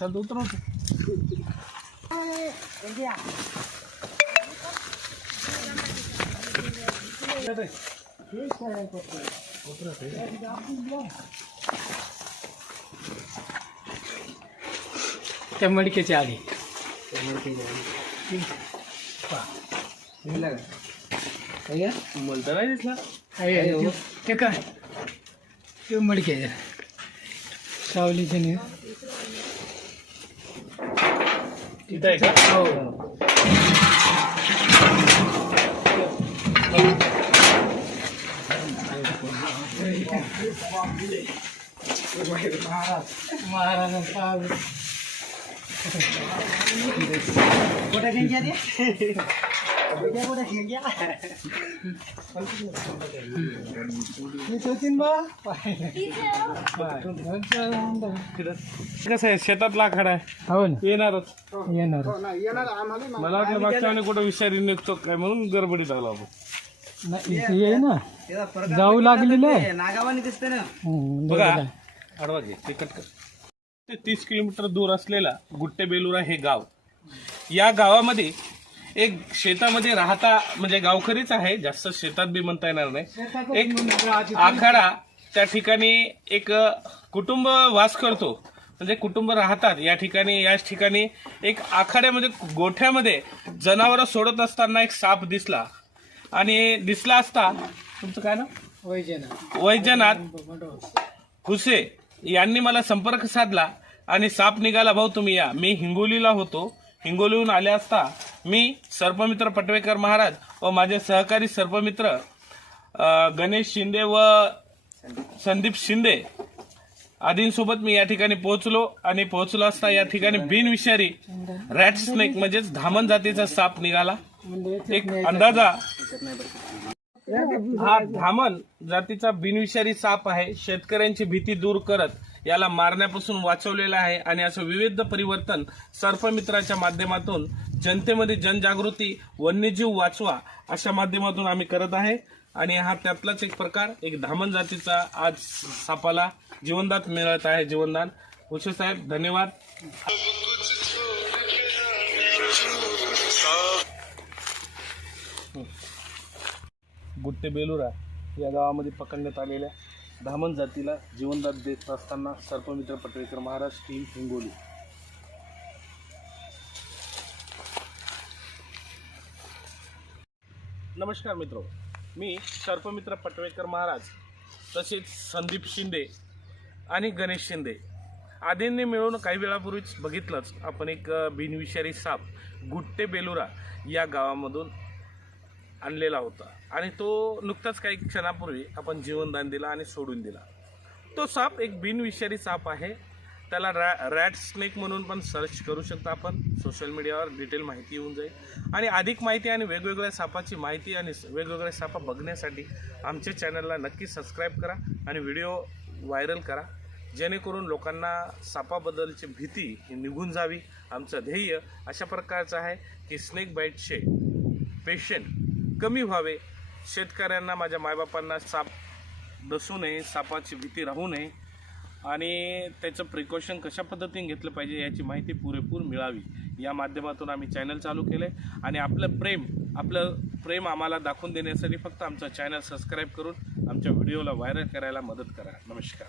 चल उतरवतो. त्या मडक्याच्या आधी बोलता नाही दिसला. ते काय ते मडक्याच्या सावलीचे नाही तिथं आहे का? हो. महाराजांचा कसं आहे शेतातला आखाडा आहे. हो ना येणारच. येणार मला वाटलं मागच्या आणि कुठं विषारी निघतो काय म्हणून गडबडीत आला आपण. नाही ये ना जाऊ लागलेलं आहे नागावानी दिसते ना. बघा आडवा घे ते कट कर. ते 30 किलोमीटर दूर असलेला गुट्टेबेलुरा हे गाव. या गावामध्ये एक शेतामध्ये राहता म्हणजे गावकरीच आहे, जास्त शेतात बी म्हणता येणार नाही. एक आखाडा त्या ठिकाणी एक कुटुंब वास करतो, म्हणजे कुटुंब राहतात या ठिकाणी. याच ठिकाणी एक आखाड्यामध्ये गोठ्यामध्ये जनावरं सोडत असताना एक साप दिसला. आणि दिसला असता तुमचं काय ना वैजनाथ हुसे यांनी मला संपर्क साधला आणि साप निघाला भाऊ तुम्ही या. मी हिंगोलीला होतो. हिंगोलीहून आले असता मी सर्पमित्र पटवेकर महाराज व माझे सहकारी सर्पमित्र गणेश शिंदे व संदीप शिंदे आदींसोबत मी या ठिकाणी पोहोचलो. आणि पोहोचलो असता या ठिकाणी बिनविषारी रॅट स्नेक म्हणजेच धामण जातीचा साप निघाला. एक अंदाजा हा धामण जातीचा बिनविषारी साप आहे. शेतकऱ्यांची भीती दूर करत याला मारण्यापासून वाचवलेला आहे. आणि असं विविध परिवर्तन सर्पमित्राच्या माध्यमातून जनतेमध्ये जनजागृती, वन्यजीव वाचवा अशा माध्यमातून आम्ही करत आहे. आणि हा त्यातलाच एक प्रकार, एक धामण जातीचा आज सापाला जीवनदान मिळत आहे. जीवनदान. हुसे साहेब धन्यवाद. गुट्टेबेलुरा या गावामध्ये पकडण्यात आलेल्या धामण जातीला जीवनदान देत असताना सर्पमित्र पटवेकर महाराज टीम हिंगोली. नमस्कार मित्रो, मी सर्पमित्र पटवेकर महाराज तसेच संदीप शिंदे आणि गणेश शिंदे आदींनी मिळून काही वेळापूर्वीच बघितलंच आपण एक बिनविषारी साप गुट्टेबेलुरा या गावामधून आणलेला होता. आणि तो नुकताच काही क्षणापूर्वी आपण जीवनदान दिला आणि सोडून दिला. तो साप एक बिनविषारी साप आहे. त्याला रॅट स्नेक म्हणून पण सर्च करू शकता आपण. सोशल मीडियावर डिटेल माहिती येऊन जाईल. आणि अधिक माहिती आणि वेगवेगळ्या सापाची माहिती आणि वेगवेगळ्या सापा बघण्यासाठी आमच्या चॅनलला नक्की सबस्क्राईब करा आणि व्हिडिओ व्हायरल करा, जेणेकरून लोकांना सापाबद्दलची भीती ही निघून जावी. आमचं ध्येय अशा प्रकारचं आहे की स्नेक बाईटचे पेशंट कमी व्हावे. शेतकऱ्यांना, माझ्या मायबापांना साप डसू नये, सापाची भीती राहू नये आणि त्याचं प्रिकॉशन कशा पद्धतीने घेतलं पाहिजे याची माहिती पुरेपूर मिळावी या माध्यमातून आम्ही चॅनल चालू केलं आहे. आणि आपलं प्रेम आम्हाला दाखवून देण्यासाठी फक्त आमचं चॅनल सबस्क्राईब करून आमच्या व्हिडिओला व्हायरल करायला मदत करा. नमस्कार.